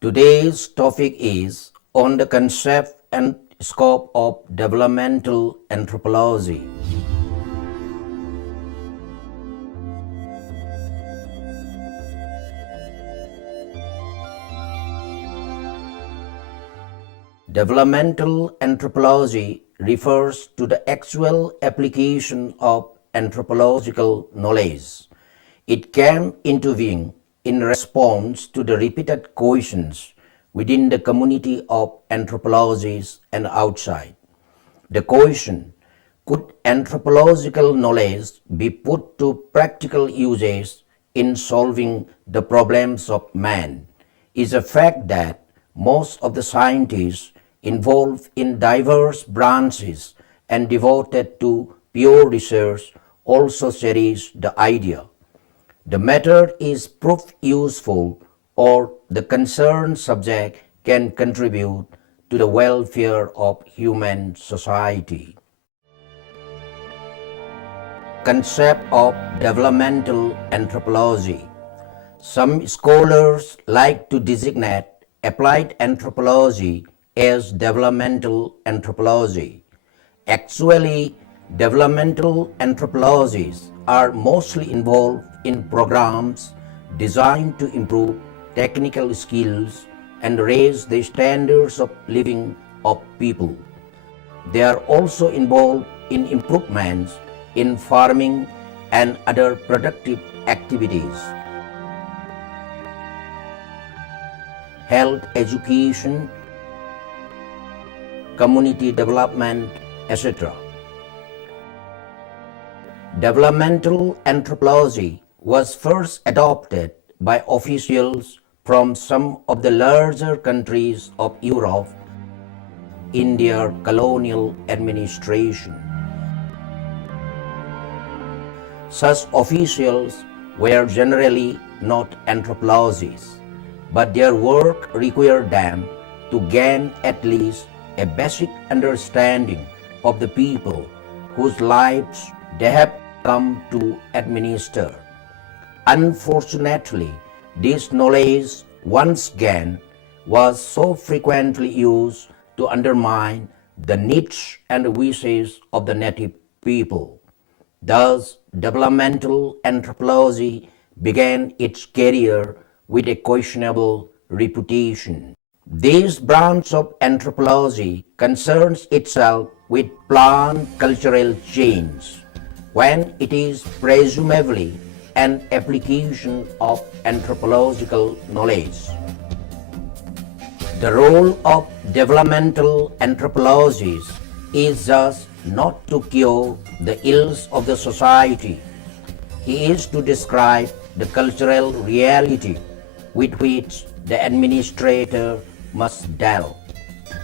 Today's topic is on the concept and scope of developmental anthropology. Developmental anthropology refers to the actual application of anthropological knowledge. It came into being in response to the repeated questions within the community of anthropologists and outside. The question, could anthropological knowledge be put to practical uses in solving the problems of man, is a fact that most of the scientists involved in diverse branches and devoted to pure research also cherish the idea. The method is proved useful or the concerned subject can contribute to the welfare of human society. Concept of developmental anthropology. Some scholars like to designate applied anthropology as developmental anthropology. Actually, developmental anthropologists are mostly involved in programs designed to improve technical skills and raise the standards of living of people. They are also involved in improvements in farming and other productive activities, health education, community development, etc. Developmental anthropology was first adopted by officials from some of the larger countries of Europe in their colonial administration. Such officials were generally not anthropologists, but their work required them to gain at least a basic understanding of the people whose lives they have come to administer. Unfortunately, this knowledge, once gained, was so frequently used to undermine the needs and wishes of the native people. Thus, developmental anthropology began its career with a questionable reputation. This branch of anthropology concerns itself with plant cultural change, when it is presumably an application of anthropological knowledge. The role of developmental anthropologists is thus not to cure the ills of the society. It is to describe the cultural reality with which the administrator must deal.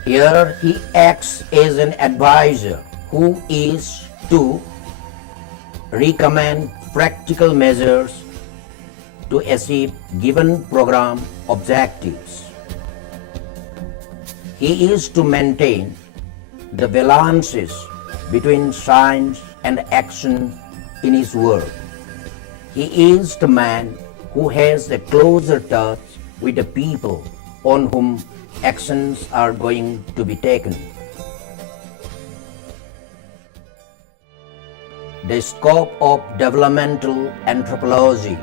Here he acts as an advisor who is to recommend practical measures to achieve given program objectives. He is to maintain the balances between science and action in his work. He is the man who has a closer touch with the people on whom actions are going to be taken. The scope of developmental anthropology.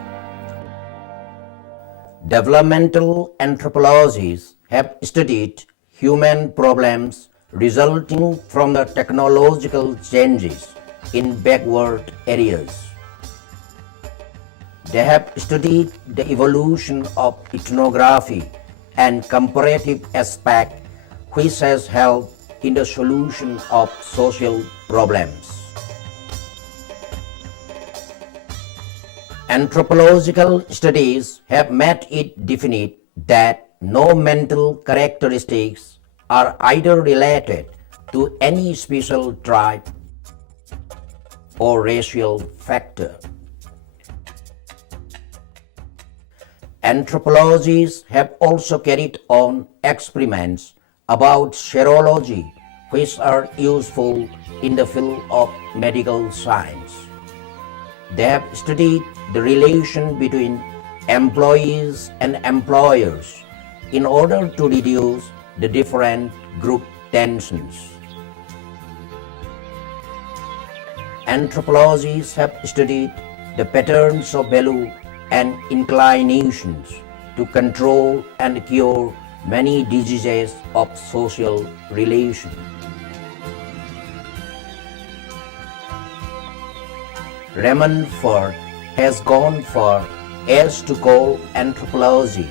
Developmental anthropologists have studied human problems resulting from the technological changes in backward areas. They have studied the evolution of ethnography and comparative aspect, which has helped in the solution of social problems. Anthropological studies have made it definite that no mental characteristics are either related to any special tribe or racial factor. Anthropologists have also carried on experiments about serology, which are useful in the field of medical science. They have studied the relation between employees and employers in order to reduce the different group tensions. Anthropologists have studied the patterns of value and inclinations to control and cure many diseases of social relation. Raymond Ford has gone far as to call anthropology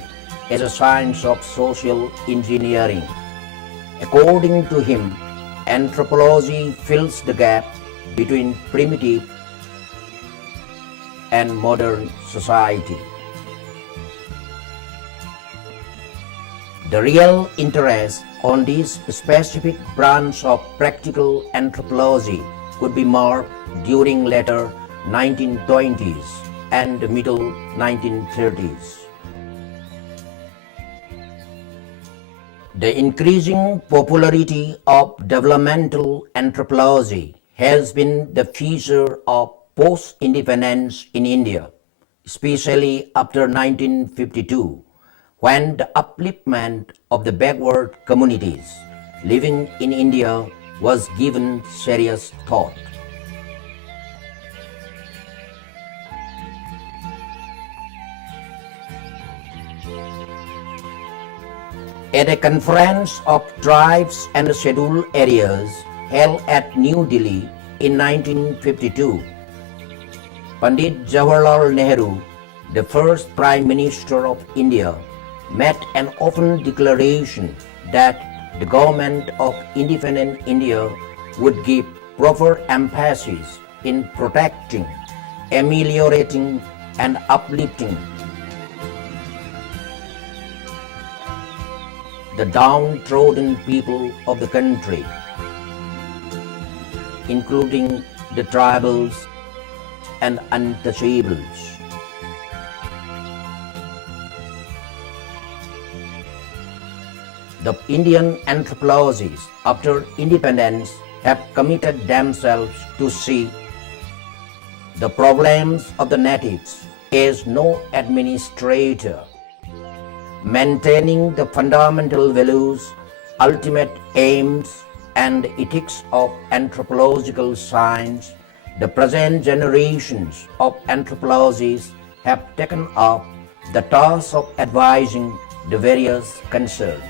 as a science of social engineering. According to him, anthropology fills the gap between primitive and modern society. The real interest on this specific branch of practical anthropology could be marked during later 1920s and middle 1930s. The increasing popularity of developmental anthropology has been the feature of post-independence in India, especially after 1952, when the upliftment of the backward communities living in India was given serious thought. At a conference of tribes and scheduled areas held at New Delhi in 1952, Pandit Jawaharlal Nehru, the first Prime Minister of India, made an open declaration that the government of independent India would give proper emphasis in protecting, ameliorating, and uplifting the downtrodden people of the country, including the tribals and untouchables. The Indian anthropologists after independence have committed themselves to see the problems of the natives as no administrator, maintaining the fundamental values, ultimate aims, and ethics of anthropological science. The present generations of anthropologists have taken up the task of advising the various concerns.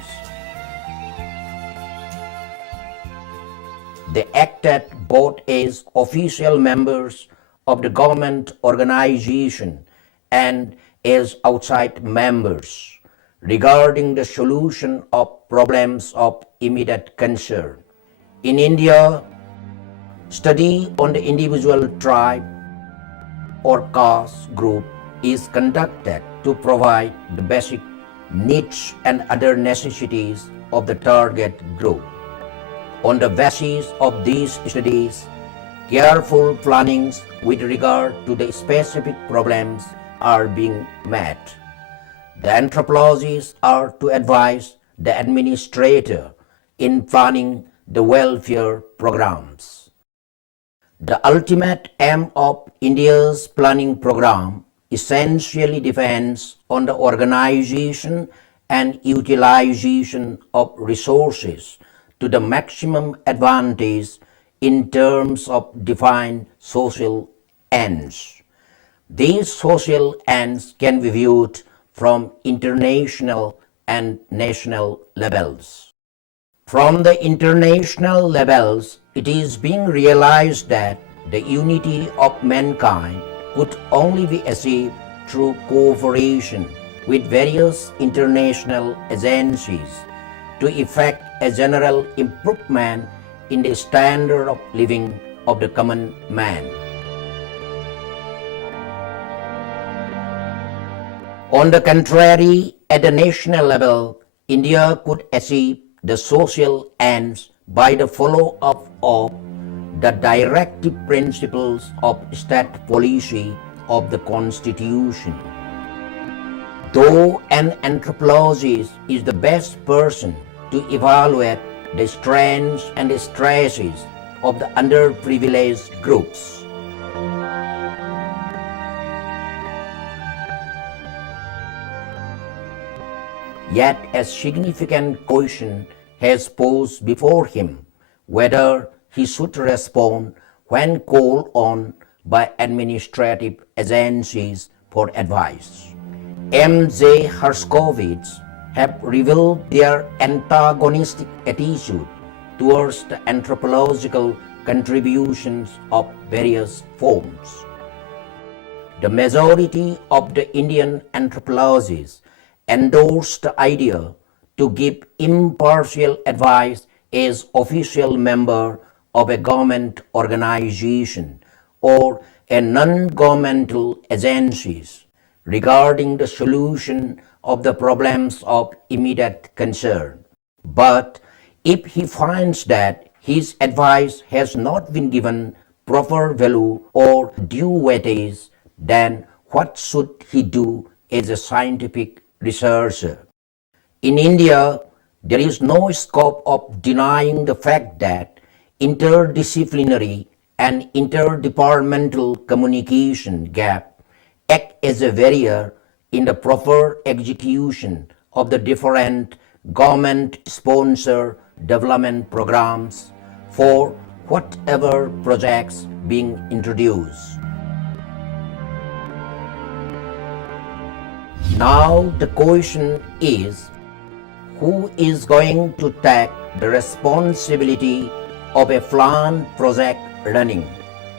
They acted both as official members of the government organization and as outside members regarding the solution of problems of immediate concern. In India, study on the individual tribe or caste group is conducted to provide the basic needs and other necessities of the target group. On the basis of these studies, careful plannings with regard to the specific problems are being made. The anthropologists are to advise the administrator in planning the welfare programs. The ultimate aim of India's planning program essentially depends on the organization and utilization of resources to the maximum advantage in terms of defined social ends. These social ends can be viewed from international and national levels. From the international levels, it is being realized that the unity of mankind could only be achieved through cooperation with various international agencies to effect a general improvement in the standard of living of the common man. On the contrary, at the national level, India could achieve the social ends by the follow-up of the directive principles of state policy of the Constitution. Though an anthropologist is the best person to evaluate the strengths and the stresses of the underprivileged groups, Yet a significant question has posed before him whether he should respond when called on by administrative agencies for advice. M.J. Herskovits have revealed their antagonistic attitude towards the anthropological contributions of various forms. The majority of the Indian anthropologists endorse the idea to give impartial advice as official member of a government organization or a non-governmental agencies regarding the solution of the problems of immediate concern. But if he finds that his advice has not been given proper value or due weightage, then what should he do as a scientific researcher? In India, there is no scope of denying the fact that interdisciplinary and interdepartmental communication gap act as a barrier in the proper execution of the different government-sponsored development programs for whatever projects being introduced. Now the question is, who is going to take the responsibility of a planned project running?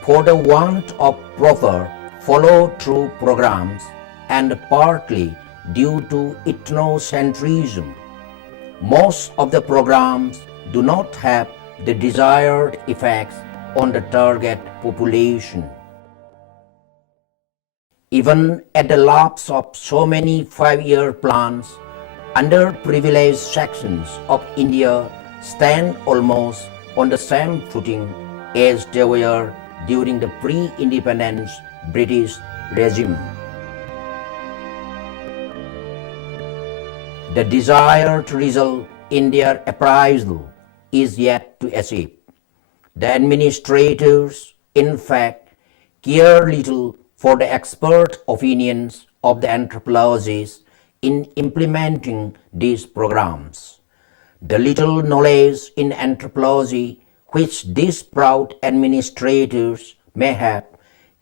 For the want of proper follow-through programs and partly due to ethnocentrism, most of the programs do not have the desired effects on the target population. Even at the lapse of so many 5-year plans, underprivileged sections of India stand almost on the same footing as they were during the pre-independence British regime. The desired result in their appraisal is yet to achieve. The administrators, in fact, care little for the expert opinions of the anthropologists in implementing these programs. The little knowledge in anthropology which these proud administrators may have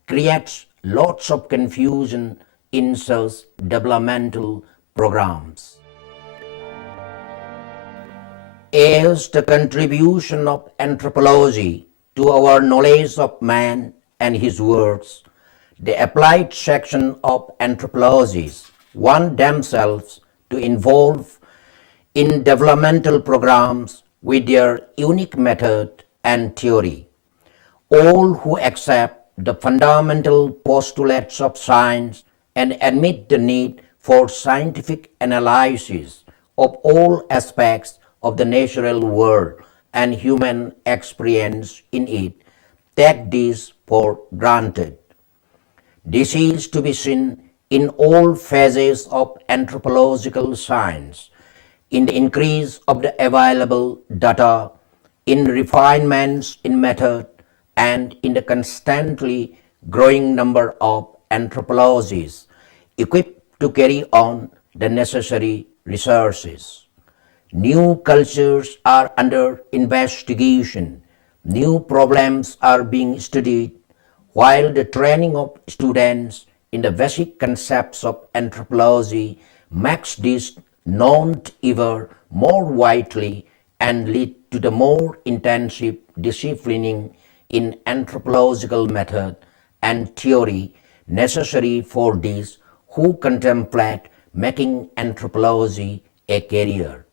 creates lots of confusion in such developmental programs. As the contribution of anthropology to our knowledge of man and his works, the applied section of anthropologists want themselves to involve in developmental programs with their unique method and theory. All who accept the fundamental postulates of science and admit the need for scientific analysis of all aspects of the natural world and human experience in it take this for granted. This is to be seen in all phases of anthropological science, in the increase of the available data, in refinements in method, and in the constantly growing number of anthropologists equipped to carry on the necessary researches. New cultures are under investigation, new problems are being studied, while the training of students in the basic concepts of anthropology makes this known ever more widely and lead to the more intensive disciplining in anthropological method and theory necessary for these who contemplate making anthropology a career.